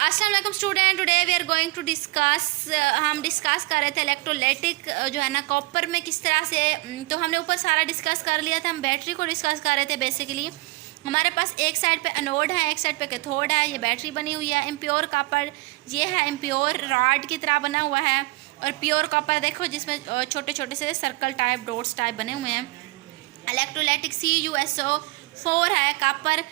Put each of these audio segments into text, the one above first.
अस्सलाम वालेकुम student, today we are going to discuss, हम डिस्कस कर रहे थे इलेक्ट्रोलाइटिक जो है ना कॉपर में किस तरह से, तो हमने ऊपर सारा डिस्कस कर लिया था। हम बैटरी को डिस्कस कर रहे थे। बेसिकली हमारे पास एक साइड पे एनोड है, एक साइड पे कैथोड है। ये बैटरी बनी हुई है। इम्प्योर कॉपर ये है, इम्प्योर रॉड की तरह बना हुआ है। और प्योर कॉपर देखो जिसमें छोटे छोटे से सर्कल टाइप डॉट्स टाइप बने हुए हैं। इलेक्ट्रोलाइटिक CuSO4 है। कॉपर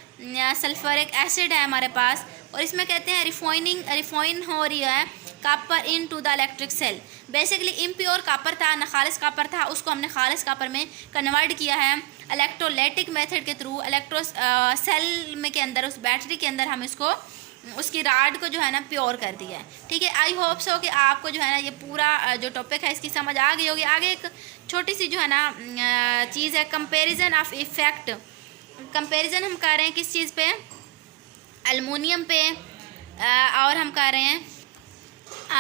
सल्फ्यूरिक एसिड है हमारे पास। और इसमें कहते हैं रिफाइन हो रही है copper in to the electric cell. Basically impure copper था, ना खालिस कॉपर था, उसको हमने खालिस कॉपर में कन्वर्ट किया है इलेक्ट्रोलाइटिक मेथड के थ्रू। इलेक्ट्रो सेल में के अंदर, उस बैटरी के अंदर हम इसको उसकी राड को जो है ना प्योर कर दिया है। ठीक है, आई होप सो कि आपको जो है ना ये पूरा जो टॉपिक है इसकी समझ आ गई होगी। आगे एक छोटी सी जो है ना चीज़ है, कंपैरिजन ऑफ इफेक्ट। कंपैरिजन हम कर रहे हैं किस चीज़ पे? एल्युमिनियम पे। और हम कर रहे हैं,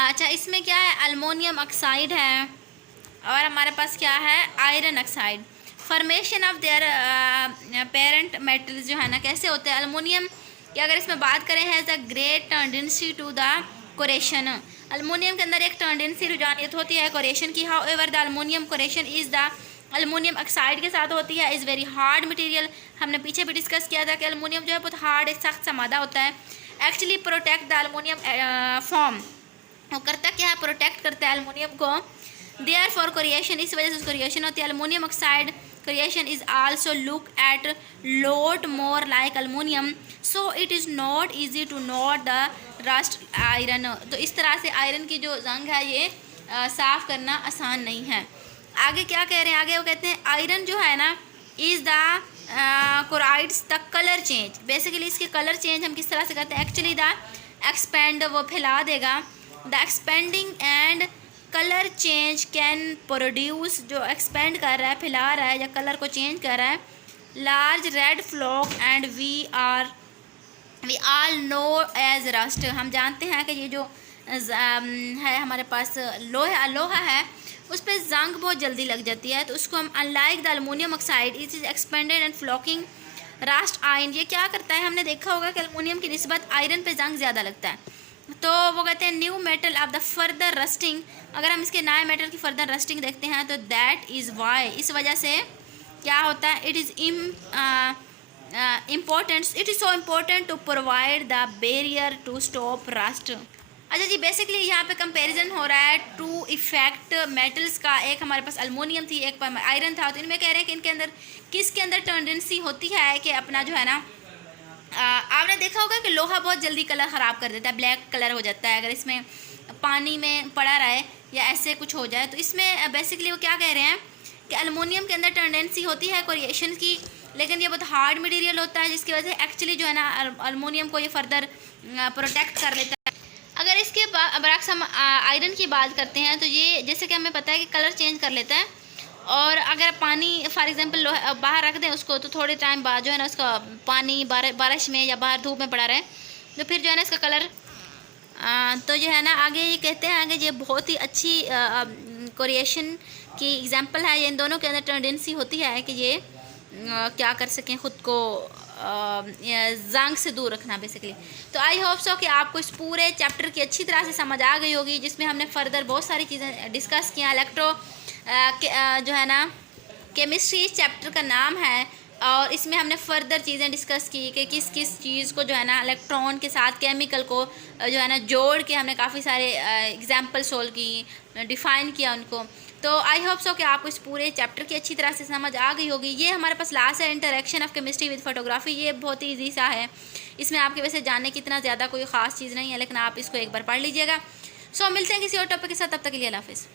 अच्छा इसमें क्या है, एल्युमिनियम ऑक्साइड है और हमारे पास क्या है, iron oxide. Formation of their parent metals जो है ना कैसे होते हैं। एल्युमिनियम कि अगर इसमें बात करें है the great tendency to the corrosion. Aluminium के अंदर एक टेंडेंसी रुझानियत होती है कोरेशन की। However the aluminium corrosion is the aluminium oxide के साथ होती है, इज़ वेरी हार्ड मटेरियल। हमने पीछे भी डिस्कस किया था कि एल्युमिनियम जो है बहुत हार्ड, एक सख्त सा मादा होता है। Actually protect the aluminium form, वो करता क्या है, प्रोटेक्ट करता है एल्युमिनियम को। देयर फॉर कोरिएशन, इस वजह से उसको रिएक्शन होती है। Aluminium oxide creation is also look at lot more like aluminum, so it is not easy to note the rust iron। तो इस तरह से आयरन की जो जंग है ये साफ़ करना आसान नहीं है। आगे क्या कह रहे हैं, आगे वो कहते हैं आयरन जो है ना is the corrodes the colour change. Basically इसके कलर चेंज हम किस तरह से करते हैं, एक्चुअली द एक्सपेंड, वो फैला देगा। The expanding and colour change can produce, जो एक्सपेंड कर रहा है, फैला रहा है या कलर को चेंज कर रहा है, large red flock and we all know as rust. हम जानते हैं कि ये जो है हमारे पास लोहा है उस पर जंग बहुत जल्दी लग जाती है। तो उसको हम unlike the aluminium oxide it is expanded and flocking rust iron. ये क्या करता है, हमने देखा होगा कि एल्युमिनियम की निस्बत आयरन पे जंग ज़्यादा लगता है। तो वो कहते हैं new metal of the further rusting. अगर हम इसके नए मेटल की फर्दर रस्टिंग देखते हैं तो दैट इज़ वाई, इस वजह से क्या होता है, it is important, it is so important to provide the barrier to stop rust. अच्छा जी, बेसिकली यहाँ पे कंपैरिजन हो रहा है टू इफेक्ट मेटल्स का। एक हमारे पास एल्युमिनियम थी, एक आयरन था। तो इनमें कह रहे हैं कि इनके अंदर किसके अंदर टेंडेंसी होती है कि अपना जो है ना, आपने देखा होगा कि लोहा बहुत जल्दी कलर ख़राब कर देता है, ब्लैक कलर हो जाता है अगर इसमें पानी में पड़ा रहे या ऐसे कुछ हो जाए। तो इसमें बेसिकली वो क्या कह रहे हैं कि एल्युमिनियम के अंदर टेंडेंसी होती है कोरिएशन की, लेकिन ये बहुत हार्ड मटेरियल होता है जिसकी वजह से एक्चुअली जो है ना एल्युमिनियम को ये फर्दर प्रोटेक्ट कर लेता है। अगर इसके बरक्स हम आयरन की बात करते हैं तो ये जैसे कि हमें पता है कि कलर चेंज कर लेता है। और अगर पानी फॉर एग्जांपल बाहर रख दें उसको, तो थोड़े टाइम बाद जो है ना उसका पानी बारिश में या बाहर धूप में पड़ा रहे तो फिर जो है ना इसका कलर तो जो है ना आगे ये कहते हैं आगे ये बहुत ही अच्छी कोरिएशन की एग्जांपल है। ये इन दोनों के अंदर टेंडेंसी होती है कि ये क्या कर सकें, ख़ुद को जंग से दूर रखना बेसिकली। तो आई होप सो कि आपको इस पूरे चैप्टर की अच्छी तरह से समझ आ गई होगी, जिसमें हमने फर्दर बहुत सारी चीज़ें डिस्कस किया। इलेक्ट्रो जो है ना केमिस्ट्री इस चैप्टर का नाम है और इसमें हमने फर्दर चीज़ें डिस्कस की कि किस किस चीज़ को जो है ना इलेक्ट्रॉन के साथ केमिकल को जो है ना जोड़ के हमने काफ़ी सारे एग्जांपल सोल्व की, डिफ़ाइन किया उनको। तो आई होप सो कि आपको इस पूरे चैप्टर की अच्छी तरह से समझ आ गई होगी। ये हमारे पास लास्ट है, interaction of chemistry with photography. ये बहुत ही ईजी सा है, इसमें आपके वैसे जानने की इतना ज़्यादा कोई ख़ास चीज़ नहीं है, लेकिन आप इसको एक बार पढ़ लीजिएगा। सो मिलते हैं किसी और टॉपिक के साथ, तब तक के लिए अल्लाह हाफ़िज़।